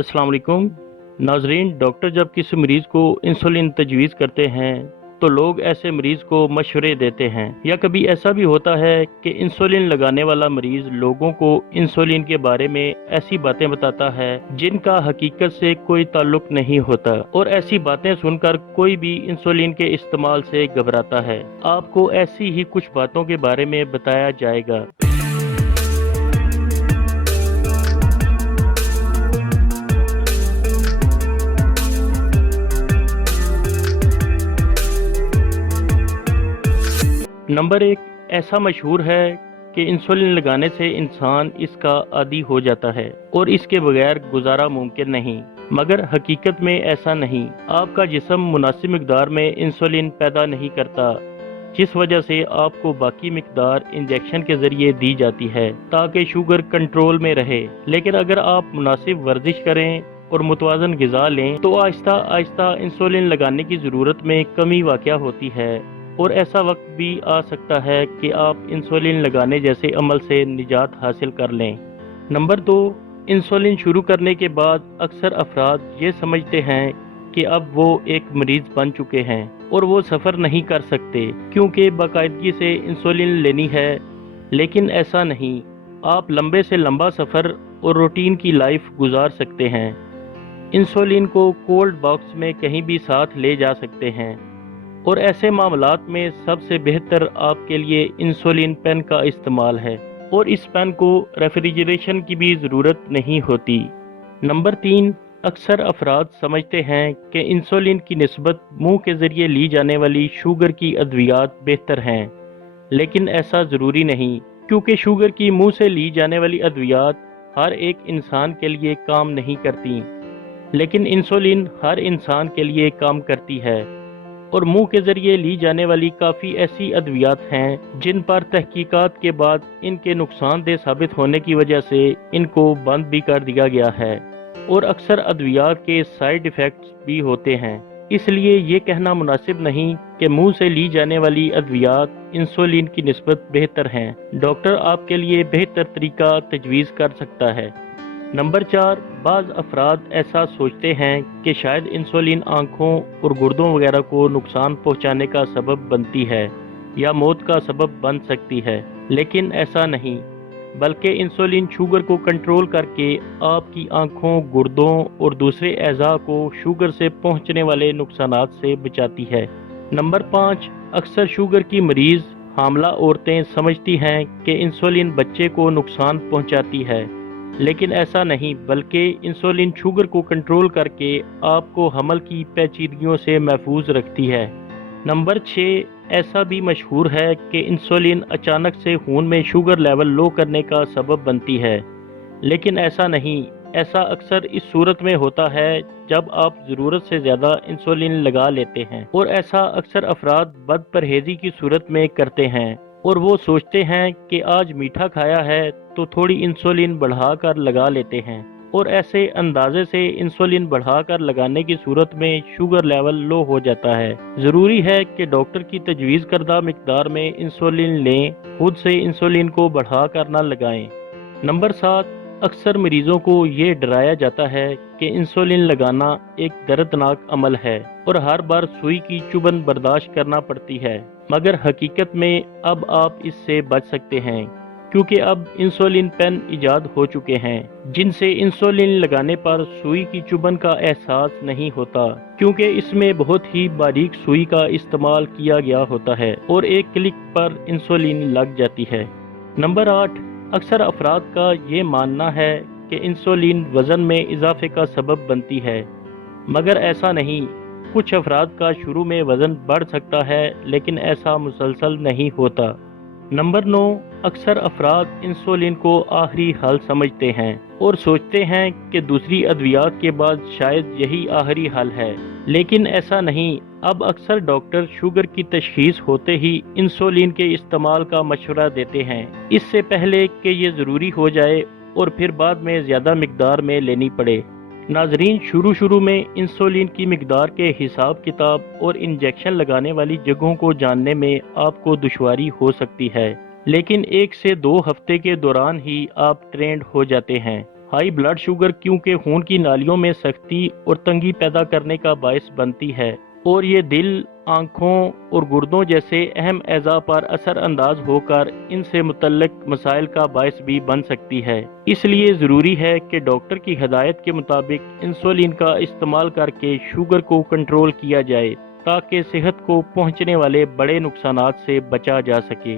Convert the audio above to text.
अस्सलाम वालेकुम नाजरीन। डॉक्टर जब किसी मरीज़ को इंसुलिन तजवीज़ करते हैं तो लोग ऐसे मरीज़ को मशवरे देते हैं, या कभी ऐसा भी होता है कि इंसुलिन लगाने वाला मरीज़ लोगों को इंसुलिन के बारे में ऐसी बातें बताता है जिनका हकीकत से कोई ताल्लुक नहीं होता, और ऐसी बातें सुनकर कोई भी इंसुलिन के इस्तेमाल से घबराता है। आपको ऐसी ही कुछ बातों के बारे में बताया जाएगा। नंबर एक, ऐसा मशहूर है कि इंसुलिन लगाने से इंसान इसका आदी हो जाता है और इसके बगैर गुजारा मुमकिन नहीं, मगर हकीकत में ऐसा नहीं। आपका जिस्म मुनासिब मिकदार में इंसुलिन पैदा नहीं करता, जिस वजह से आपको बाकी मिकदार इंजेक्शन के जरिए दी जाती है ताकि शुगर कंट्रोल में रहे। लेकिन अगर आप मुनासिब वर्जिश करें और मुतवाज़न ग़िज़ा लें तो आहिस्ता आहिस्ता इंसुलिन लगाने की ज़रूरत में कमी वाक़या होती है, और ऐसा वक्त भी आ सकता है कि आप इंसुलिन लगाने जैसे अमल से निजात हासिल कर लें। नंबर दो, इंसुलिन शुरू करने के बाद अक्सर अफराद ये समझते हैं कि अब वो एक मरीज़ बन चुके हैं और वो सफ़र नहीं कर सकते क्योंकि बाकायदगी से इंसुलिन लेनी है, लेकिन ऐसा नहीं। आप लंबे से लंबा सफ़र और रूटीन की लाइफ गुजार सकते हैं। इंसुलिन को कोल्ड बॉक्स में कहीं भी साथ ले जा सकते हैं, और ऐसे मामलात में सबसे बेहतर आपके लिए इंसुलिन पेन का इस्तेमाल है, और इस पेन को रेफ्रिजरेशन की भी ज़रूरत नहीं होती। नंबर तीन, अक्सर अफराद समझते हैं कि इंसुलिन की निस्बत मुंह के ज़रिए ली जाने वाली शुगर की अद्वियात बेहतर हैं, लेकिन ऐसा ज़रूरी नहीं, क्योंकि शुगर की मुंह से ली जाने वाली अद्वियात हर एक इंसान के लिए काम नहीं करती, लेकिन इंसुलिन हर इंसान के लिए काम करती है। और मुंह के ज़रिए ली जाने वाली काफ़ी ऐसी अद्वियात हैं जिन पर तहकीकात के बाद इनके नुकसानदेह साबित होने की वजह से इनको बंद भी कर दिया गया है, और अक्सर अद्वियात के साइड इफ़ेक्ट्स भी होते हैं। इसलिए ये कहना मुनासिब नहीं कि मुंह से ली जाने वाली अद्वियात इंसुलिन की निस्बत बेहतर हैं। डॉक्टर आपके लिए बेहतर तरीका तजवीज़ कर सकता है। नंबर चार, बाज़ अफराद ऐसा सोचते हैं कि शायद इंसुलिन आँखों और गुर्दों वगैरह को नुकसान पहुँचाने का सबब बनती है या मौत का सबब बन सकती है, लेकिन ऐसा नहीं, बल्कि इंसुलिन शुगर को कंट्रोल करके आपकी आँखों, गुर्दों और दूसरे अज़ा को शुगर से पहुँचने वाले नुकसानात से बचाती है। नंबर पाँच, अक्सर शुगर की मरीज़ हामला औरतें समझती हैं कि इंसुलिन बच्चे को नुकसान पहुँचाती है, लेकिन ऐसा नहीं, बल्कि इंसुलिन शुगर को कंट्रोल करके आपको हमल की पेचीदगियों से महफूज रखती है। नंबर 6, ऐसा भी मशहूर है कि इंसुलिन अचानक से खून में शुगर लेवल लो करने का सबब बनती है, लेकिन ऐसा नहीं। ऐसा अक्सर इस सूरत में होता है जब आप ज़रूरत से ज़्यादा इंसुलिन लगा लेते हैं, और ऐसा अक्सर अफराद बद परहेज़ी की सूरत में करते हैं, और वो सोचते हैं कि आज मीठा खाया है तो थोड़ी इंसुलिन बढ़ाकर लगा लेते हैं, और ऐसे अंदाजे से इंसुलिन बढ़ाकर लगाने की सूरत में शुगर लेवल लो हो जाता है। ज़रूरी है कि डॉक्टर की तजवीज़ करदा मिकदार में इंसुलिन लें, खुद से इंसुलिन को बढ़ाकर न लगाएं। नंबर 7, अक्सर मरीजों को ये डराया जाता है कि इंसुलिन लगाना एक दर्दनाक अमल है और हर बार सुई की चुभन बर्दाश्त करना पड़ती है, मगर हकीकत में अब आप इससे बच सकते हैं, क्योंकि अब इंसुलिन पेन इजाद हो चुके हैं जिनसे इंसुलिन लगाने पर सुई की चुभन का एहसास नहीं होता, क्योंकि इसमें बहुत ही बारीक सुई का इस्तेमाल किया गया होता है और एक क्लिक पर इंसुलिन लग जाती है। नंबर 8, अक्सर अफराद का ये मानना है कि इंसुलिन वज़न में इजाफे का सबब बनती है, मगर ऐसा नहीं। कुछ अफराद का शुरू में वज़न बढ़ सकता है, लेकिन ऐसा मुसलसल नहीं होता। नंबर 9, अक्सर अफराद इंसुलिन को आखिरी हल समझते हैं और सोचते हैं कि दूसरी अद्वियात के बाद शायद यही आखिरी हल है, लेकिन ऐसा नहीं। अब अक्सर डॉक्टर शुगर की तशखीस होते ही इंसुलिन के इस्तेमाल का मशवरा देते हैं, इससे पहले कि ये ज़रूरी हो जाए और फिर बाद में ज़्यादा मिकदार में लेनी पड़े। नाजरीन, शुरू में इंसुलिन की मिकदार के हिसाब किताब और इंजेक्शन लगाने वाली जगहों को जानने में आपको दुश्वारी हो सकती है, लेकिन 1 से 2 हफ्ते के दौरान ही आप ट्रेंड हो जाते हैं। हाई ब्लड शुगर क्योंकि खून की नालियों में सख्ती और तंगी पैदा करने का बायस बनती है और ये दिल, आँखों और गुर्दों जैसे अहम एज़ा पर असर अंदाज होकर इनसे मुतल्लिक मसाइल का बायस भी बन सकती है। इसलिए ज़रूरी है कि डॉक्टर की हिदायत के मुताबिक इंसुलिन का इस्तेमाल करके शुगर को कंट्रोल किया जाए ताकि सेहत को पहुंचने वाले बड़े नुकसानात से बचा जा सके।